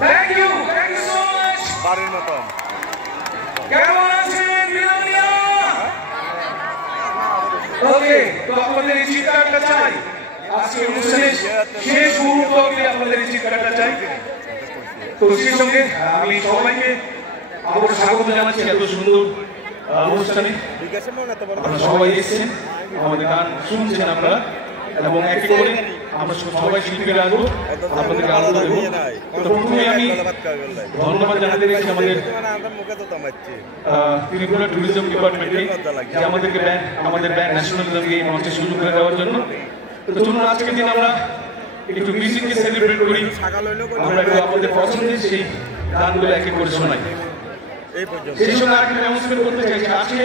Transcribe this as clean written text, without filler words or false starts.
Thank you so much. বাড়ির মতন কেমন আছেন বিনামিয়া? ওকে, তো আপনাদের এই চিৎকারটা চাই। আজকে অনুষ্ঠানের শেষ মুহূর্ত অবধি আপনাদের এই চিৎকারটা চাই। তো সেই সঙ্গে আমি সবাইকে আবার স্বাগত জানাচ্ছি এত সুন্দর অনুষ্ঠানে। আপনারা সবাই এসেছেন, আমাদের গান শুনছেন আপনারা, এবং একই করে আমরা সবাই শিল্পীরা আসবো, আপনাদেরকে আনন্দ দেবো। তো প্রথমে আমি ধন্যবাদ জানাতে চাইছি আমাদের ত্রিপুরা ট্যুরিজম ডিপার্টমেন্টে, যে আমাদের ব্যান্ড ন্যাশনালিজমকে এই মঞ্চে সুযোগ করে দেওয়ার জন্য। তো চলুন আজকের দিন আমরা একটু মিউজিককে সেলিব্রেট করি, আমরা একটু আপনাদের পছন্দের সেই গানগুলো একে করে শোনাই। সেই সঙ্গে আরেকটা অ্যানাউন্সমেন্ট করতে চাইছি, আজকে